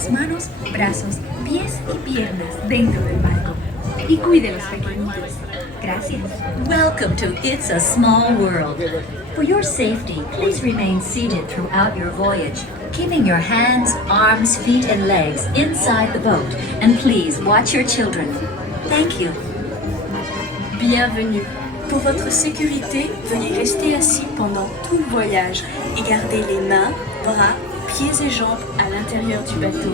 las manos, brazos, pies y piernas dentro del barco. Y cuide a los pequeñitos. Gracias. Welcome to It's a Small World. For your safety, please remain seated throughout your voyage, keeping your hands, arms, feet, and legs inside the boat. And please watch your children. Thank you. Bienvenue. Pour votre sécurité, veuillez rester assis pendant tout le voyage et garder les mains, bras, pieds et jambes à l'intérieur du bateau.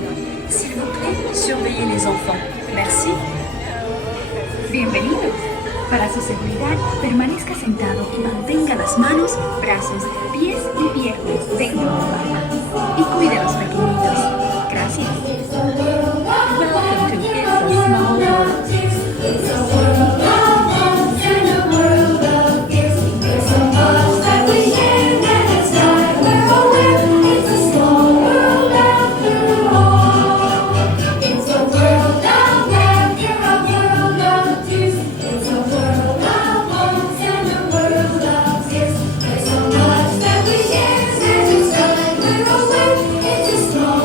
S'il vous plaît, surveillez les enfants. Merci. Bienvenidos. Para su seguridad, permanezca sentado y mantenga las manos, brazos, pies y piernas dentro del barco. Y cuide a los pequeñitos. Gracias. Welcome to It's a Small World. It's a small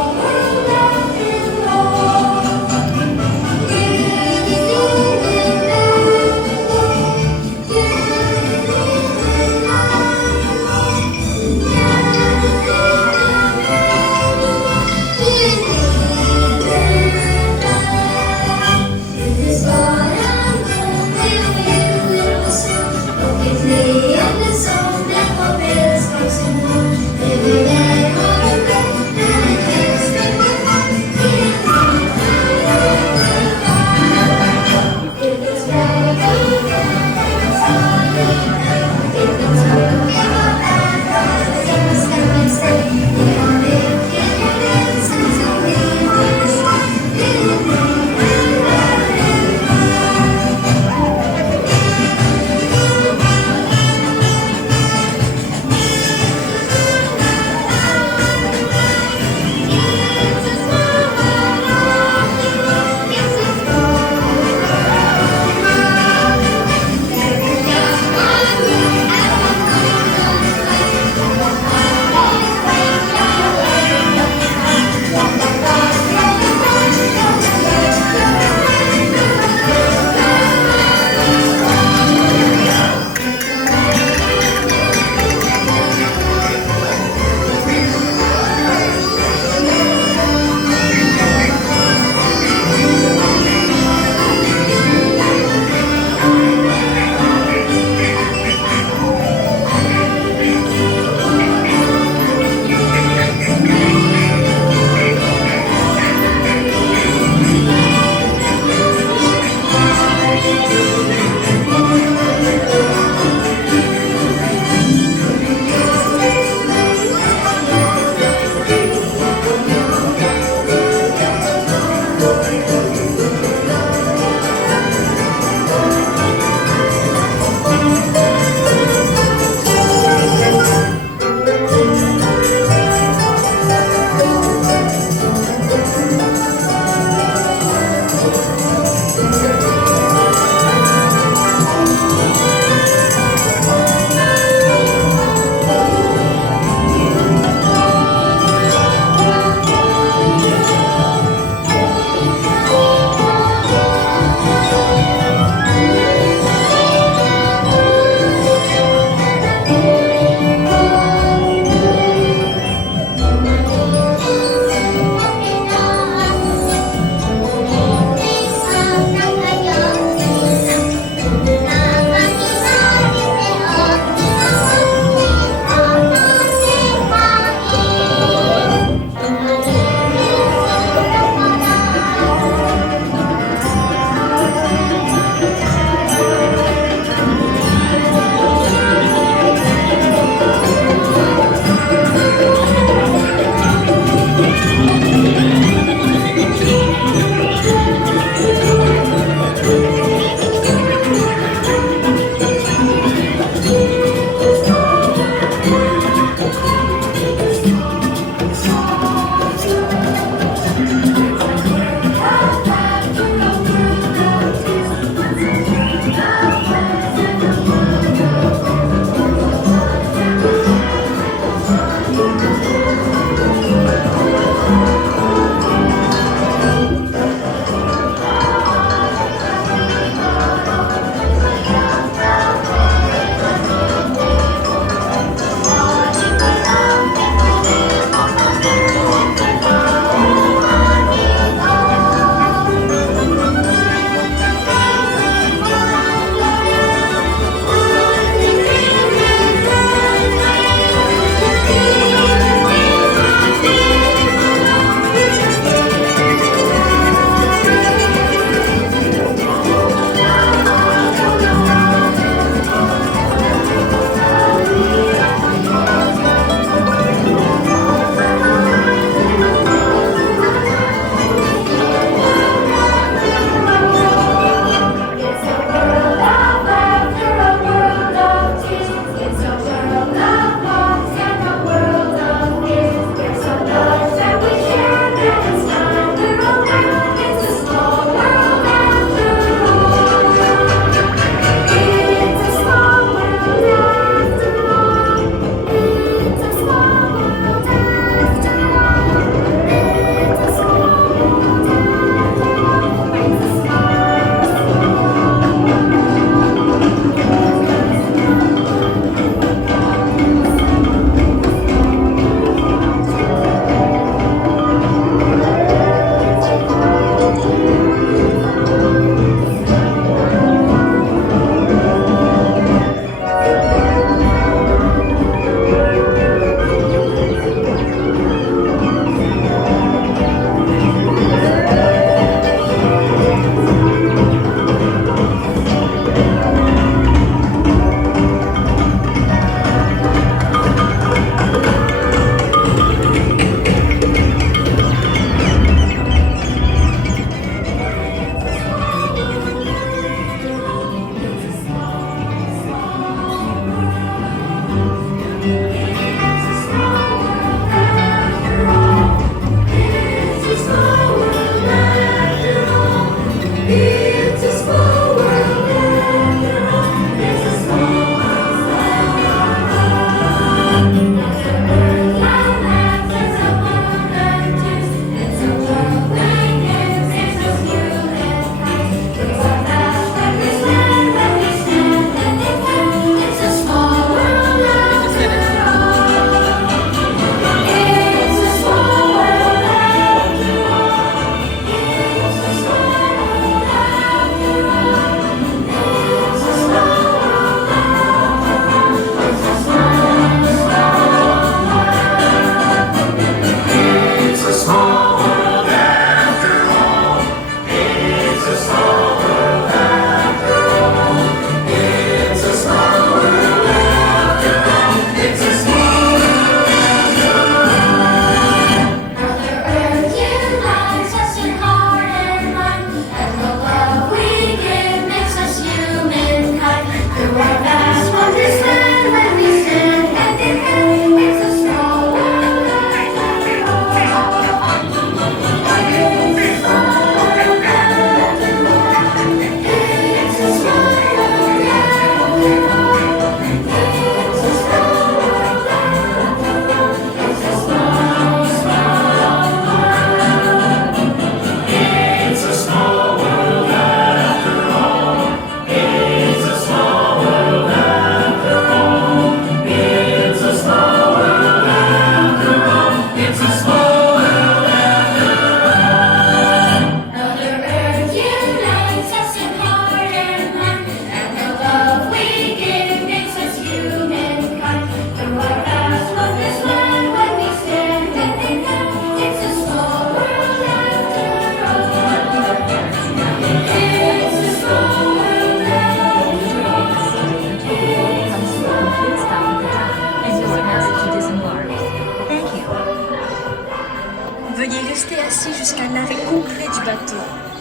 restez assis jusqu'à l'arrêt complet du bateau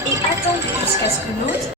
et attendez jusqu'à ce que l'autre